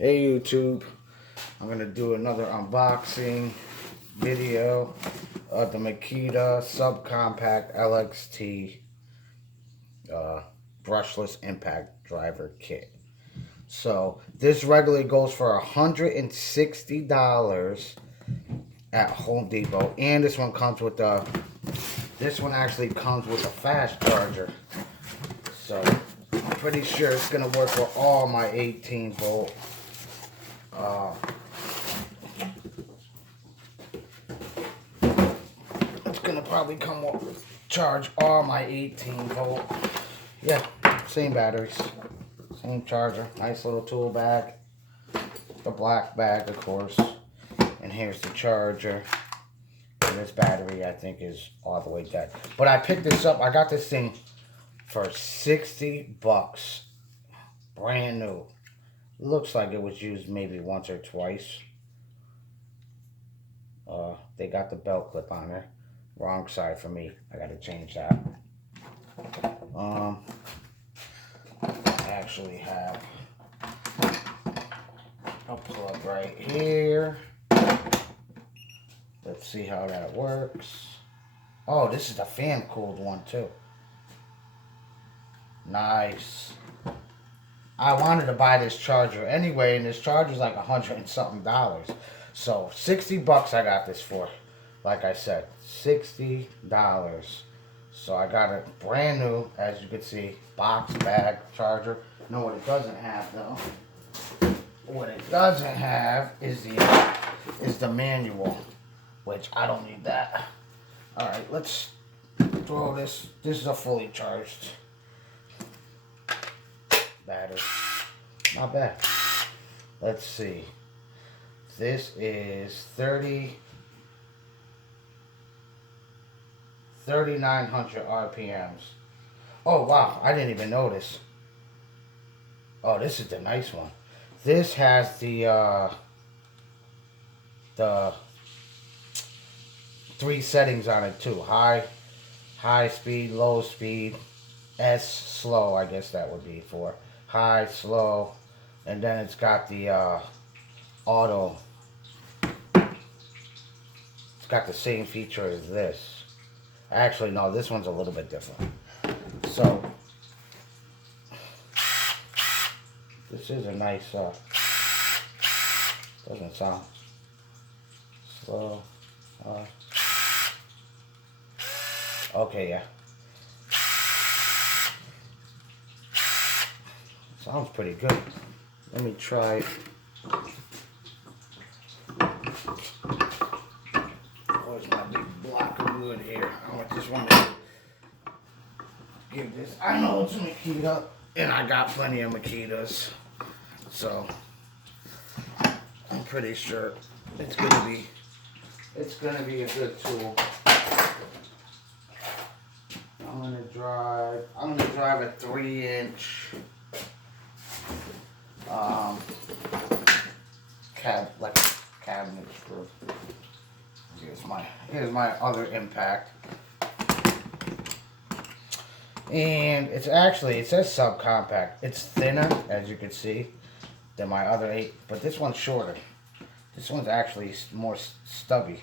Hey YouTube, I'm going to do another unboxing video of the Makita Subcompact LXT Brushless Impact Driver Kit. So this regularly goes for $160 at Home Depot, and this one comes with this one actually comes with a fast charger. So I'm pretty sure it's going to work for all my 18 volt. It's gonna probably come up with charge all my 18 volt. Yeah, same batteries, same charger. Nice little tool bag, the black bag of course. And here's the charger. And this battery I think is all the way dead. But I picked this up. I got this thing for 60 bucks, brand new. Looks like it was used maybe once or twice. They got the belt clip on there. Wrong side for me. I gotta change that. I actually have a plug right here. Let's see how that works. Oh, this is the fan cooled one too. Nice. I wanted to buy this charger anyway, and this charger's like $100 and something. So 60 bucks I got this for. Like I said, $60. So I got it brand new, as you can see, box bag charger. You know what it doesn't have though? What it doesn't have is the manual, which I don't need that. All right, let's throw this. This is a fully charged battery. Not bad. Let's see. This is 3,900 RPMs. Oh wow, I didn't even notice. Oh, this is the nice one. This has the 3 settings on it too. High speed, low speed, S slow, I guess that would be for high, slow, and then it's got the auto. It's got the same feature as this. Actually, no, this one's a little bit different. So, this is a nice, doesn't sound slow. Okay, yeah. Sounds pretty good. Let me try. Where's my big block of wood here? I just want to give this. I know it's a Makita, and I got plenty of Makitas, so I'm pretty sure it's gonna be a good tool. I'm gonna drive a 3-inch cabinet screw. Here's my other impact. And it says subcompact. It's thinner, as you can see, than my other 8, but this one's shorter. This one's actually more stubby.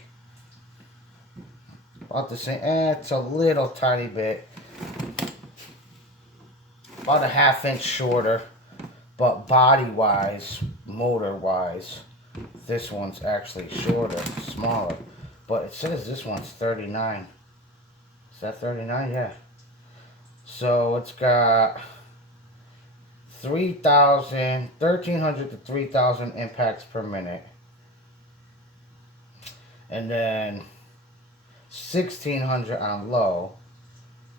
About the same. It's a little tiny bit. About a 1/2 inch shorter. But body-wise, motor-wise, this one's actually shorter, smaller. But it says this one's 39. Is that 39? Yeah. So it's got 1,300 to 3,000 impacts per minute. And then 1,600 on low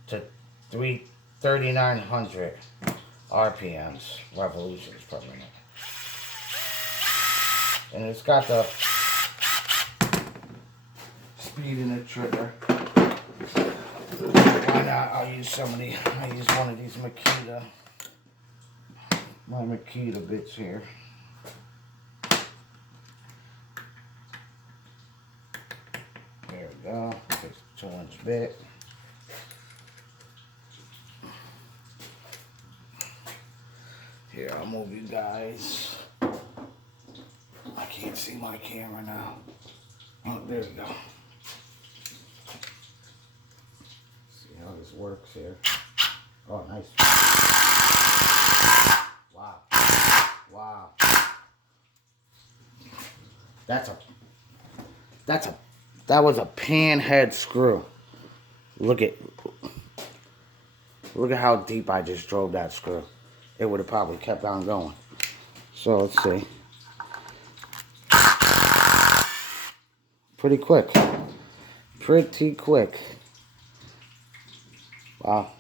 to 3,900 RPMs, revolutions per minute. And it's got the speed in the trigger. Why not? I'll use one of these my Makita bits here. There we go. It's a 2-inch bit. Here, I'll move you guys can't see my camera now. Oh, there we go. See how this works here. Oh, nice. Wow. Wow. That was a pan head screw. Look at how deep I just drove that screw. It would have probably kept on going. So let's see. Pretty quick. Pretty quick. Wow.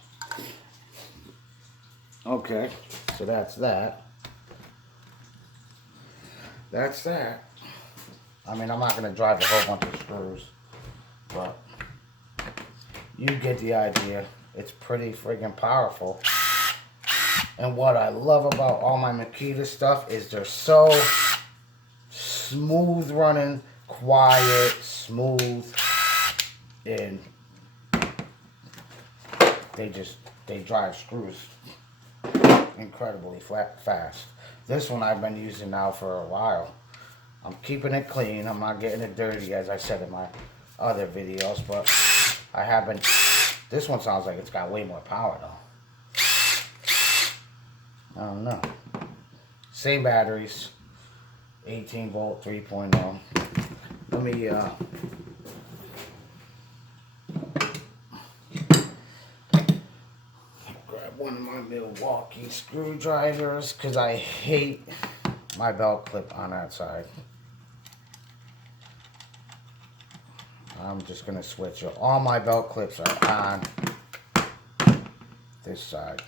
Okay, so that's that. That's that. I mean, I'm not going to drive a whole bunch of screws, but you get the idea. It's pretty friggin' powerful. And what I love about all my Makita stuff is they're so smooth running, quiet, smooth, and they drive screws incredibly fast. This one I've been using now for a while. I'm keeping it clean. I'm not getting it dirty, as I said in my other videos, but I haven't. This one sounds like it's got way more power though. I don't know. Same batteries, 18 volt, 3.0. Let me grab one of my Milwaukee screwdrivers because I hate my belt clip on that side. I'm just going to switch it. All my belt clips are on this side.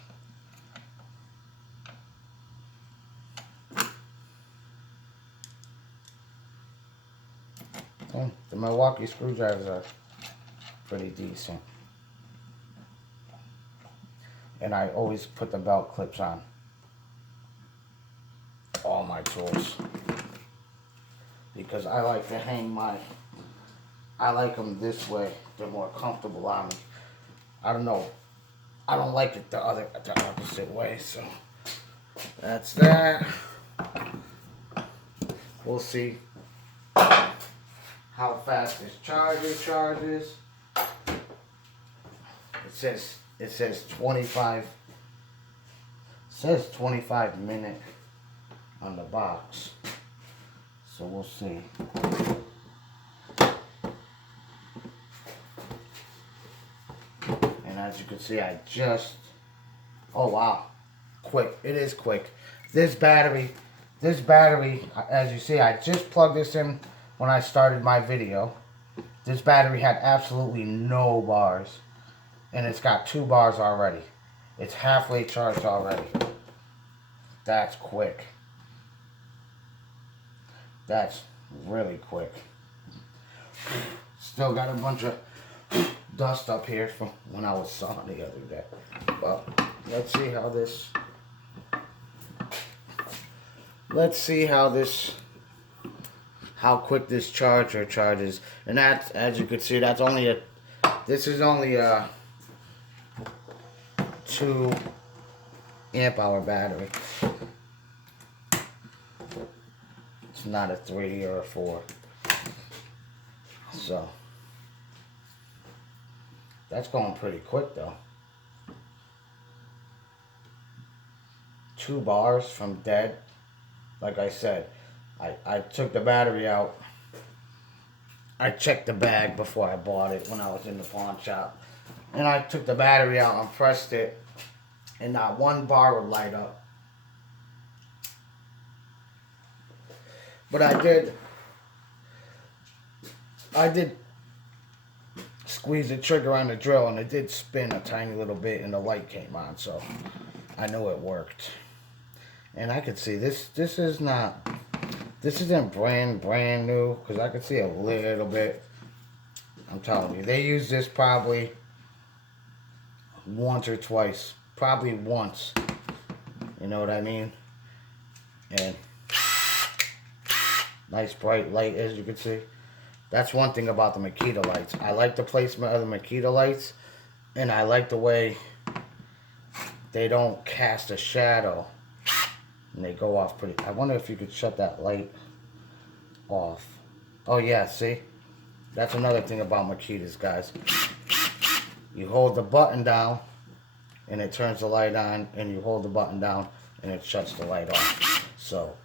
And the Milwaukee screwdrivers are pretty decent. And I always put the belt clips on all my tools. Because I like to hang I like them this way. They're more comfortable on me. I don't know. I don't like it the opposite way. So that's that. We'll see how fast this charger charges. It says 25. It says 25 minute on the box. So we'll see. As you can see, oh wow, quick. It is quick. This battery, as you see, I just plugged this in when I started my video. This battery had absolutely no bars, and it's got 2 bars already. It's halfway charged already. That's quick. That's really quick. Still got a bunch of dust up here from when I was sawing the other day. Well, let's see how quick this charger charges. And that, as you can see, this is only a 2 amp hour battery. It's not a 3 or a 4. So that's going pretty quick though. 2 bars from dead. Like I said, I took the battery out. I checked the bag before I bought it when I was in the pawn shop. And I took the battery out and pressed it, and not 1 bar would light up. But I did squeeze the trigger on the drill, and it did spin a tiny little bit, and the light came on, so I know it worked. And I could see this isn't brand new, because I could see a little bit. I'm telling you, they use this probably once or twice, probably once, you know what I mean? And nice bright light, as you can see. That's one thing about the Makita lights. I like the placement of the Makita lights, and I like the way they don't cast a shadow, and they go off pretty. I wonder if you could shut that light off. Oh yeah, see? That's another thing about Makitas, guys. You hold the button down and it turns the light on, and you hold the button down and it shuts the light off. So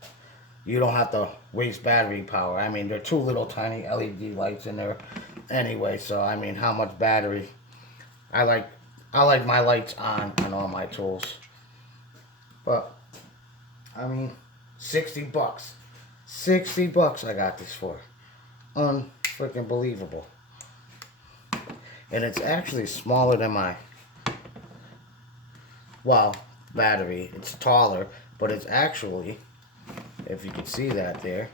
you don't have to waste battery power. I mean, they're two little tiny LED lights in there anyway, so I mean, how much battery? I like my lights on all my tools. But I mean, 60 bucks. 60 bucks I got this for. Unfreaking believable. And it's actually smaller than my, well, battery. It's taller, but it's actually, if you can see that there,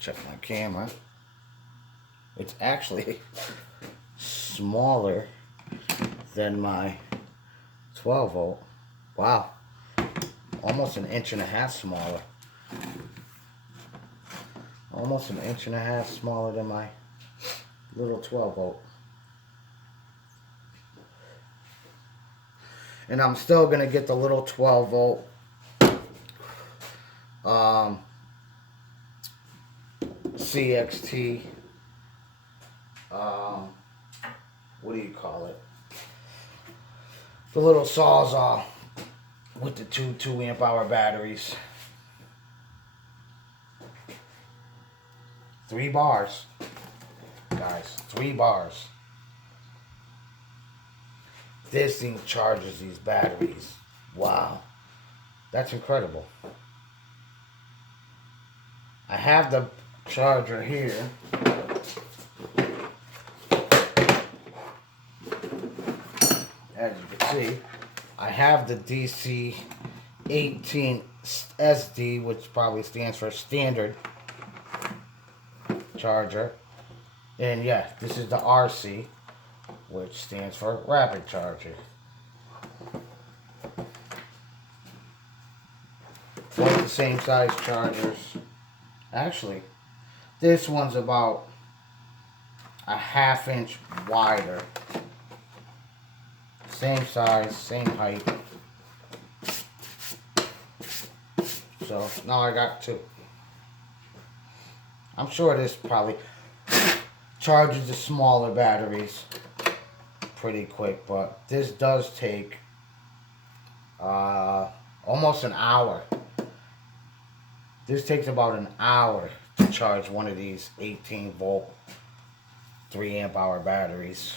check my camera, it's actually smaller than my 12 volt. Wow. Almost 1.5 inches smaller. Almost 1.5 inches smaller than my little 12 volt. And I'm still going to get the little 12 volt CXT, what do you call it? The little Sawzall with the two 2 amp-hour batteries. 3 bars, guys, 3 bars. This thing charges these batteries. Wow, that's incredible. I have the charger here. As you can see, I have the DC 18 SD, which probably stands for standard charger. And yeah, this is the RC, which stands for rapid charger. Both the same size chargers. Actually, this one's about a 1/2 inch wider. Same size, same height. So now I got 2. I'm sure this probably charges the smaller batteries pretty quick, but this does take almost an hour. This takes about an hour to charge one of these 18 volt 3 amp hour batteries.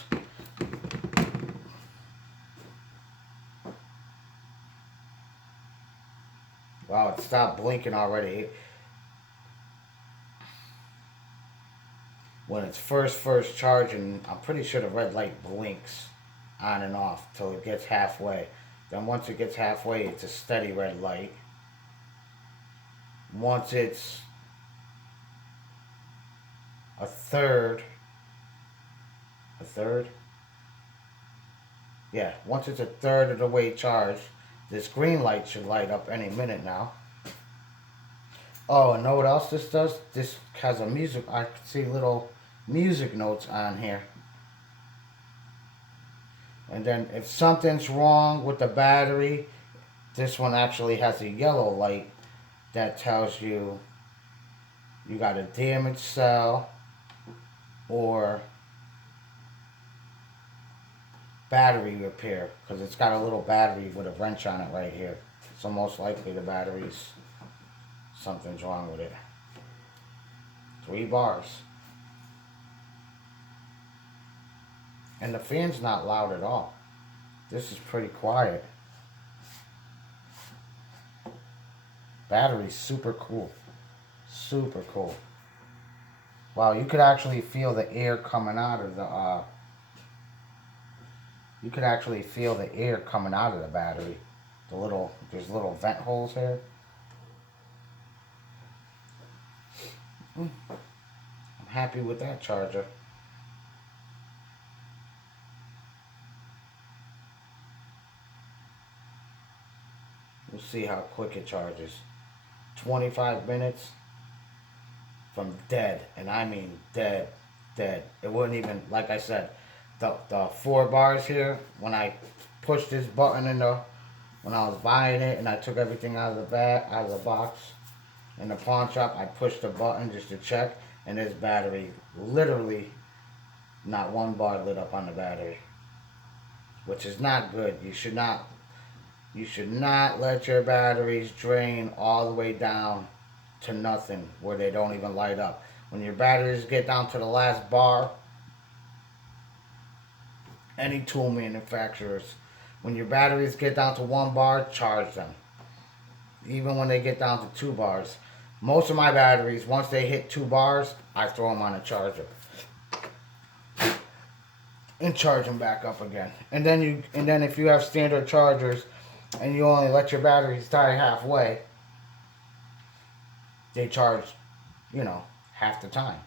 Wow, it stopped blinking already. When it's first charging, I'm pretty sure the red light blinks on and off till it gets halfway. Then once it gets halfway, it's a steady red light. Once it's a third, yeah, once it's a third of the way charged, this green light should light up any minute now. Oh, and know what else this does? This has a music, I can see little music notes on here. And then if something's wrong with the battery, this one actually has a yellow light that tells you you got a damaged cell or battery repair, because it's got a little battery with a wrench on it right here. So most likely the battery's, something's wrong with it. 3 bars. And the fan's not loud at all. This is pretty quiet. Battery's super cool. Super cool. Wow, you could actually feel the air coming out of the you could actually feel the air coming out of the battery. There's little vent holes here. I'm happy with that charger. We'll see how quick it charges. 25 minutes from dead, and I mean dead. It wouldn't even, like I said, the 4 bars here, when I pushed this button in when I was buying it, and I took everything out of the box, in the pawn shop, I pushed the button just to check, and this battery, literally, not one bar lit up on the battery, which is not good. You should not let your batteries drain all the way down to nothing where they don't even light up. When your batteries get down to the last bar, any tool manufacturers, when your batteries get down to 1 bar, charge them. Even when they get down to 2 bars. Most of my batteries, once they hit 2 bars, I throw them on a charger and charge them back up again. And then if you have standard chargers and you only let your batteries die halfway, they charge, half the time.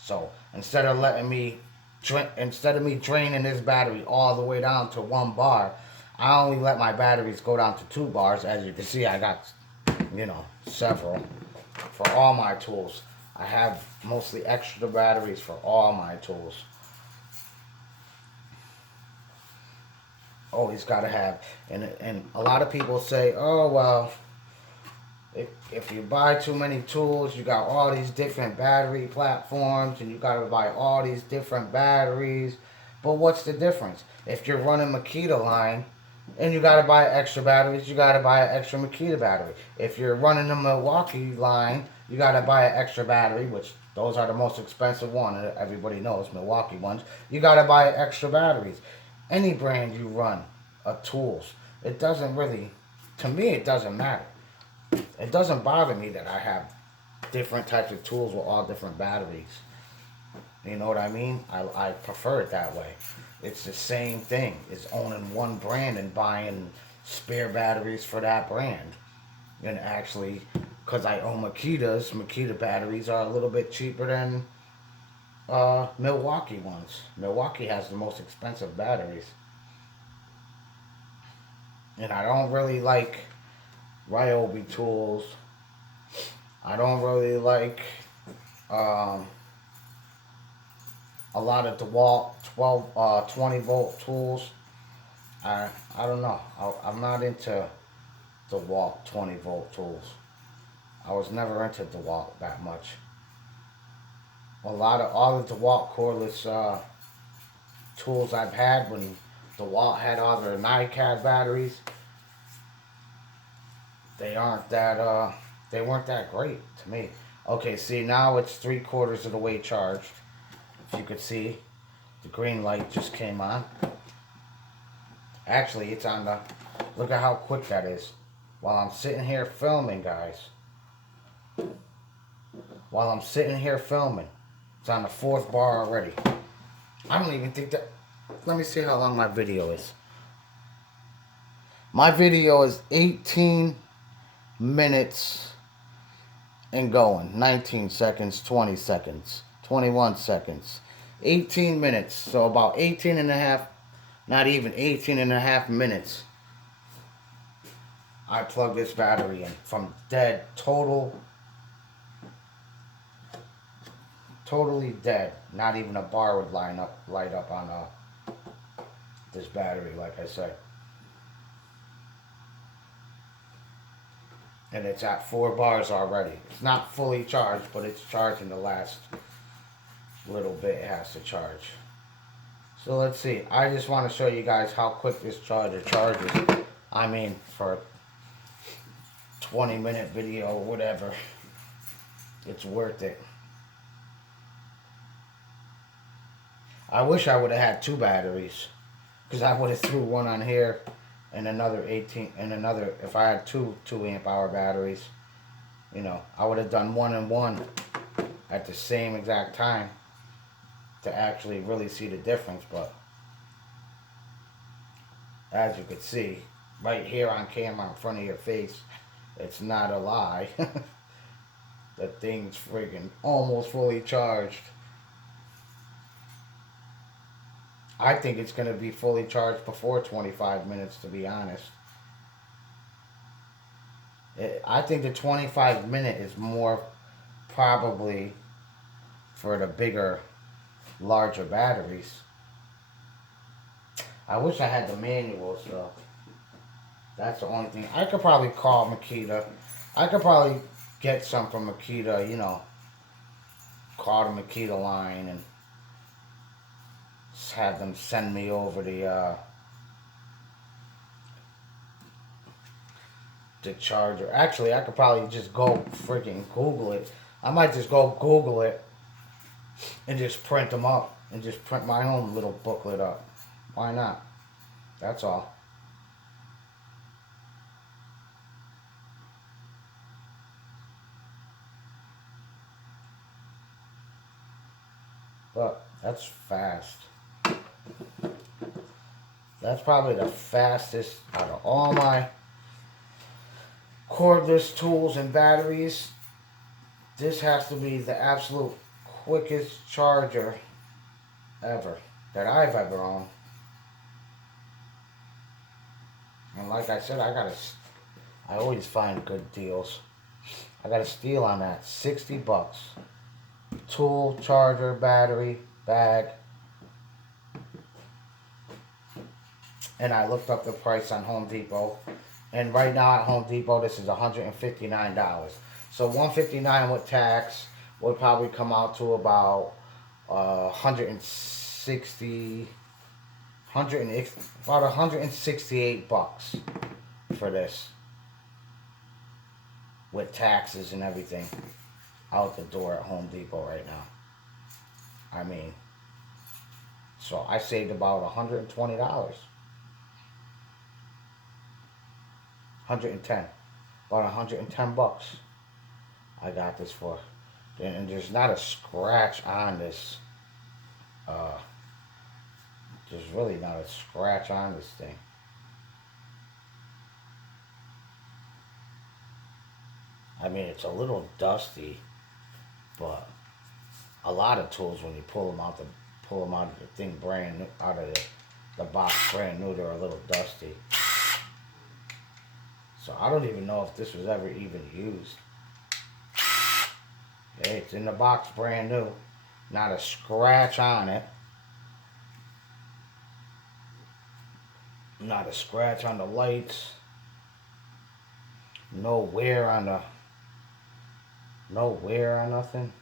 So instead of me draining this battery all the way down to 1 bar, I only let my batteries go down to 2 bars. As you can see, I got, several for all my tools. I have mostly extra batteries for all my tools. Always gotta have, and a lot of people say, oh well, if you buy too many tools, you got all these different battery platforms, and you gotta buy all these different batteries. But what's the difference? If you're running Makita line, and you gotta buy extra batteries, you gotta buy an extra Makita battery. If you're running the Milwaukee line, you gotta buy an extra battery, which those are the most expensive one. Everybody knows Milwaukee ones. You gotta buy extra batteries. Any brand you run tools, it doesn't really, to me, it doesn't matter. It doesn't bother me that I have different types of tools with all different batteries. You know what I mean? I prefer it that way. It's the same thing as owning one brand and buying spare batteries for that brand. And actually, because I own Makita batteries are a little bit cheaper than Milwaukee ones. Milwaukee has the most expensive batteries. And I don't really like Ryobi tools. I don't really like a lot of DeWalt 20 volt tools. I don't know. I'm not into DeWalt 20 volt tools. I was never into DeWalt that much. All the DeWalt cordless tools I've had when DeWalt had all their NiCad batteries, they weren't that great to me. Okay, see, now it's 3/4 of the way charged. If you could see, the green light just came on. Actually, it's on the, look at how quick that is. While I'm sitting here filming, guys. While I'm sitting here filming, it's on the 4th bar already. I don't even think that, let me see how long my video is. My video is 18 minutes and going. 19 seconds, 20 seconds, 21 seconds. 18 minutes. So about 18 and a half, not even 18 and a half minutes. I plug this battery in from dead, totally dead. Not even a bar would light up on this battery, like I said. And it's at 4 bars already. It's not fully charged, but it's charging the last little bit it has to charge. So let's see. I just want to show you guys how quick this charger charges. I mean, for a 20-minute video or whatever, it's worth it. I wish I would have had 2 batteries, because I would have threw one on here and another 18 and another, if I had two 2 amp hour batteries, I would have done 1 and 1 at the same exact time to actually really see the difference. But as you could see right here on camera in front of your face, it's not a lie. The thing's friggin' almost fully charged. I think it's going to be fully charged before 25 minutes, to be honest. I think the 25-minute is more probably for the bigger, larger batteries. I wish I had the manual, so that's the only thing. I could probably call Makita. I could probably get some from Makita, you know, call the Makita line and have them send me over the charger. Actually, I could probably just go freaking Google it. I might just go Google it and just print them up and just print my own little booklet up. Why not? That's all. But that's fast. That's probably the fastest out of all my cordless tools and batteries. This has to be the absolute quickest charger ever that I've ever owned. And like I said, I always find good deals. I got a steal on that. 60 bucks. Tool, charger, battery, bag. And I looked up the price on Home Depot. And right now at Home Depot, this is $159. So $159 with tax would probably come out to about 160, about 168 bucks for this, with taxes and everything out the door at Home Depot right now. I mean, so I saved about $120. 110, about 110 bucks I got this for. And there's not a scratch on this. There's really not a scratch on this thing. I mean, it's a little dusty, but a lot of tools, when you pull them out of the thing brand new, out of the box brand new, they're a little dusty. So I don't even know if this was ever even used. Okay, it's in the box brand new. Not a scratch on it. Not a scratch on the lights. No wear on nothing.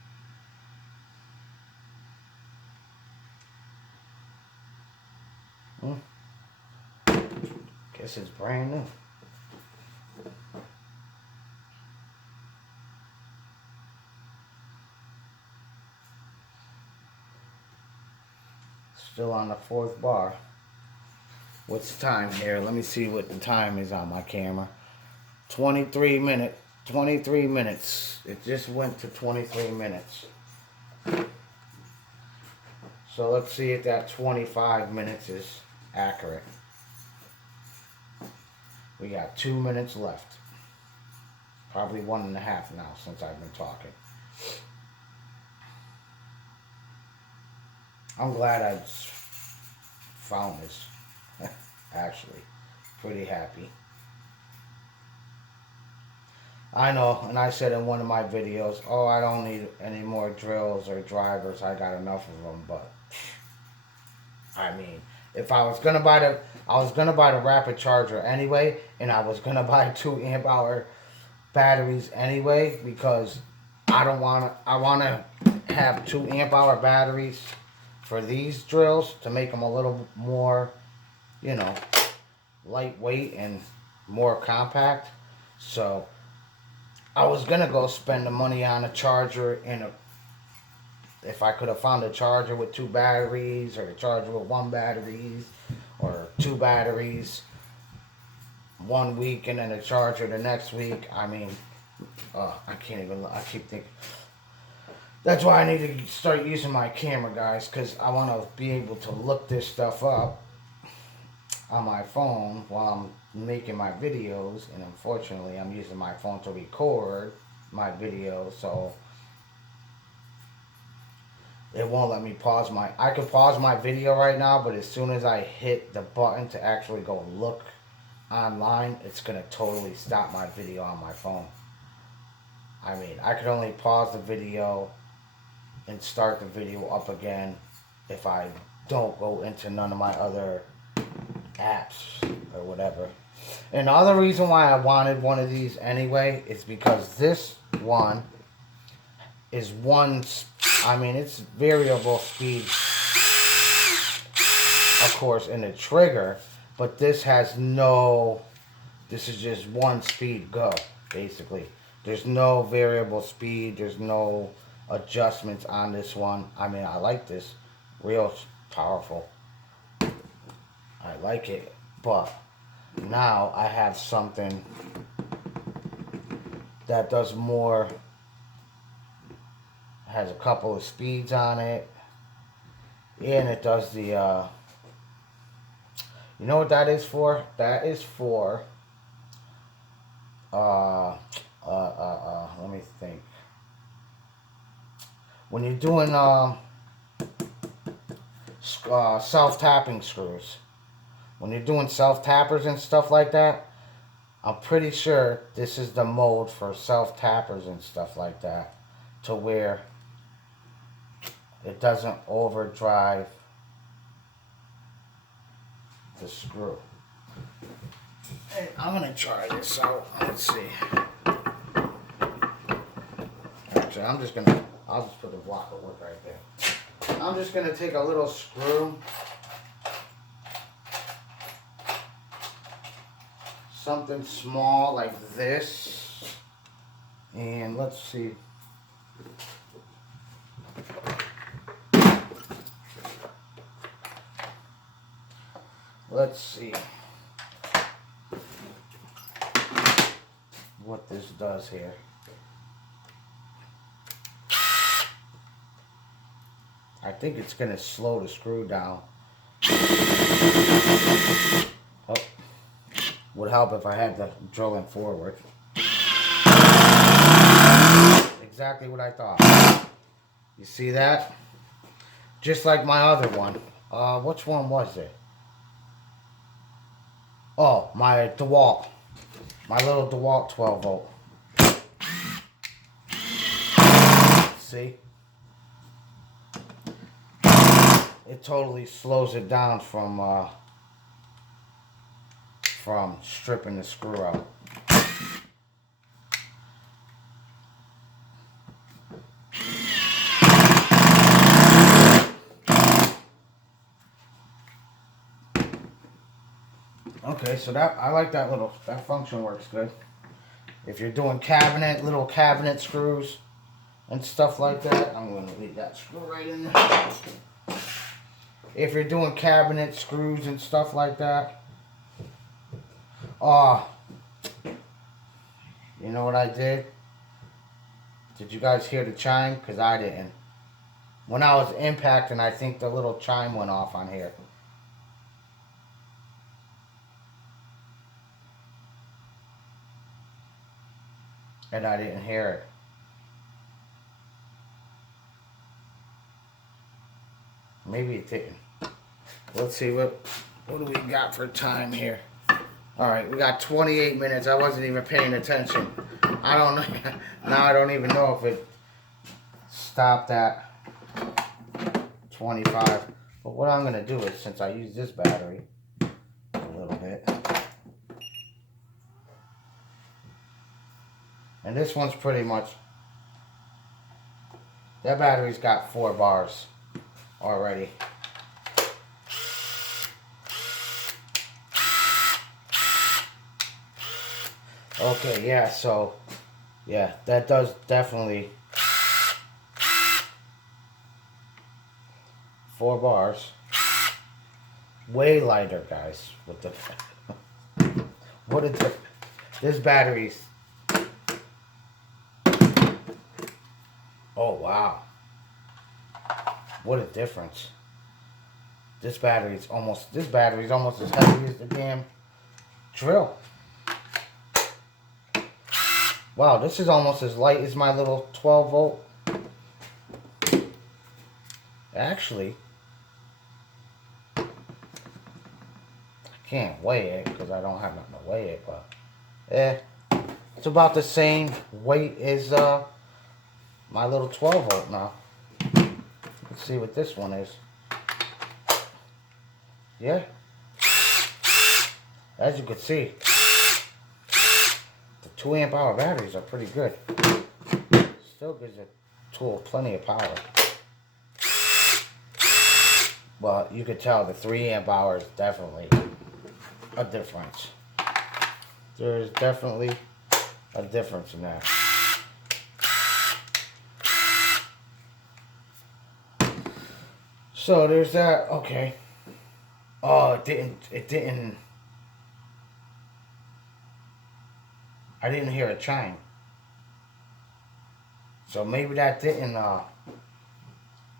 Guess it's brand new. Still on the 4th bar. What's the time here? Let me see what the time is on my camera. 23 minutes. It just went to 23 minutes. So let's see if that 25 minutes is accurate. We got 2 minutes left. Probably 1.5 now since I've been talking. I'm glad I found this. Actually, pretty happy. I know, and I said in one of my videos, oh, I don't need any more drills or drivers. I got enough of them. But I mean, if I was gonna buy the rapid charger anyway, and I was gonna buy 2 amp hour batteries anyway, because I wanna have 2 amp hour batteries for these drills to make them a little more, you know, lightweight and more compact. So I was gonna go spend the money on a charger if I could have found a charger with 2 batteries, or a charger with 1 battery, or 2 batteries 1 week and then a charger the next week. I mean, I keep thinking. That's why I need to start using my camera, guys, because I want to be able to look this stuff up on my phone while I'm making my videos. And unfortunately, I'm using my phone to record my video, so it won't let me pause I can pause my video right now, but as soon as I hit the button to actually go look online, it's going to totally stop my video on my phone. I mean, I could only pause the video and start the video up again if I don't go into none of my other apps or whatever. And the other reason why I wanted one of these anyway is because this one is one, I mean, it's variable speed, of course, in the trigger, but this has no, this is just one speed go, basically. There's no variable speed, there's no adjustments on this one. I mean, I like this, real powerful. I like it, but now I have something that does more, has a couple of speeds on it, and it does the, you know what that is for? That is for, let me think. When you're doing, self-tapping screws, when you're doing self-tappers and stuff like that, I'm pretty sure this is the mode for self-tappers and stuff like that, to where it doesn't overdrive the screw. And I'm going to try this out. Let's see. Actually, I'll just put the block of wood right there. I'm just going to take a little screw, something small like this, and let's see. Let's see what this does here. I think it's going to slow the screw down. Oh, would help if I had the drilling forward. Exactly what I thought. You see that? Just like my other one. Which one was it? Oh, my DeWalt. My little DeWalt 12 volt. See? It totally slows it down from stripping the screw out. Okay, so that, I like that little, that function works good. If you're doing little cabinet screws and stuff like that, I'm going to leave that screw right in there. If you're doing cabinet screws and stuff like that, you know what I did? Did you guys hear the chime? Because I didn't. When I was impacting, I think the little chime went off on here. And I didn't hear it. Maybe it didn't. Let's see, what do we got for time here? Alright, we got 28 minutes. I wasn't even paying attention. I don't know. Now I don't even know if it stopped at 25. But what I'm going to do is, since I use this battery a little bit, and this one's pretty much, that battery's got 4 bars already. Okay, yeah, so, yeah, that does definitely 4 bars. Way lighter, guys, with the, what is the, this battery's, oh, wow. What a difference. This battery's almost as heavy as the damn drill. Wow, this is almost as light as my little 12 volt. Actually, I can't weigh it because I don't have nothing to weigh it, but it's about the same weight as my little 12 volt now. Let's see what this one is. Yeah. As you can see, the 2 amp hour batteries are pretty good. still gives the tool plenty of power. But you could tell the 3 amp hour is definitely a difference. There is definitely a difference in that. So there's that. Okay. Oh, it didn't. I didn't hear a chime. So maybe that didn't,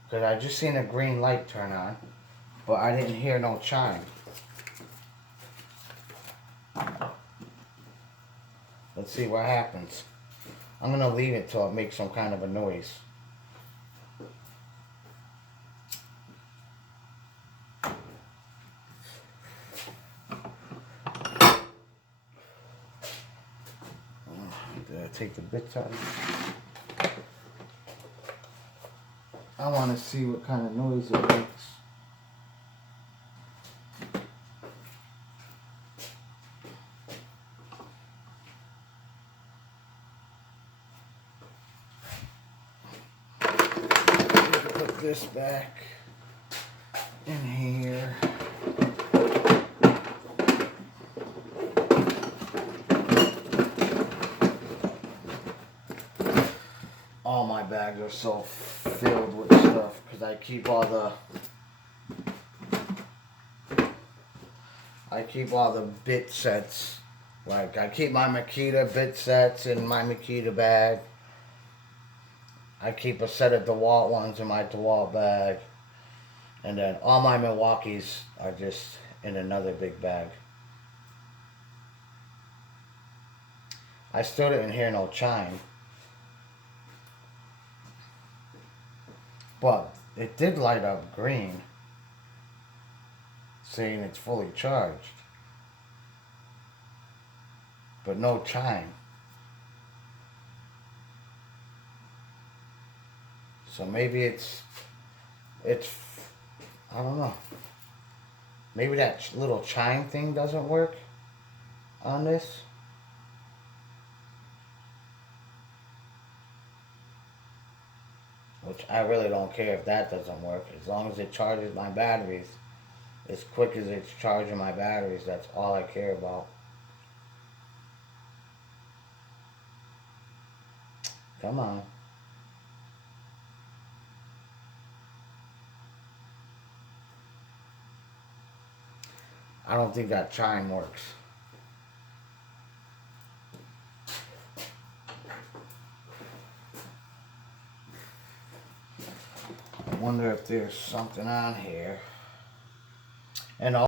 because I just seen a green light turn on, but I didn't hear no chime. Let's see what happens. I'm gonna leave it till it makes some kind of a noise. Did I take the bits out? I want to see what kind of noise it makes. Put this back in here. All my bags are so filled with stuff because I keep all the bit sets. Like I keep my Makita bit sets in my Makita bag. I keep a set of DeWalt ones in my DeWalt bag. And then all my Milwaukees are just in another big bag. I still didn't hear no chime. But it did light up green, saying it's fully charged. But no chime. So maybe it's, I don't know. Maybe that little chime thing doesn't work on this. Which I really don't care if that doesn't work. As long as it charges my batteries as quick as it's charging my batteries, that's all I care about. Come on. I don't think that chime works. I wonder if there's something on here. And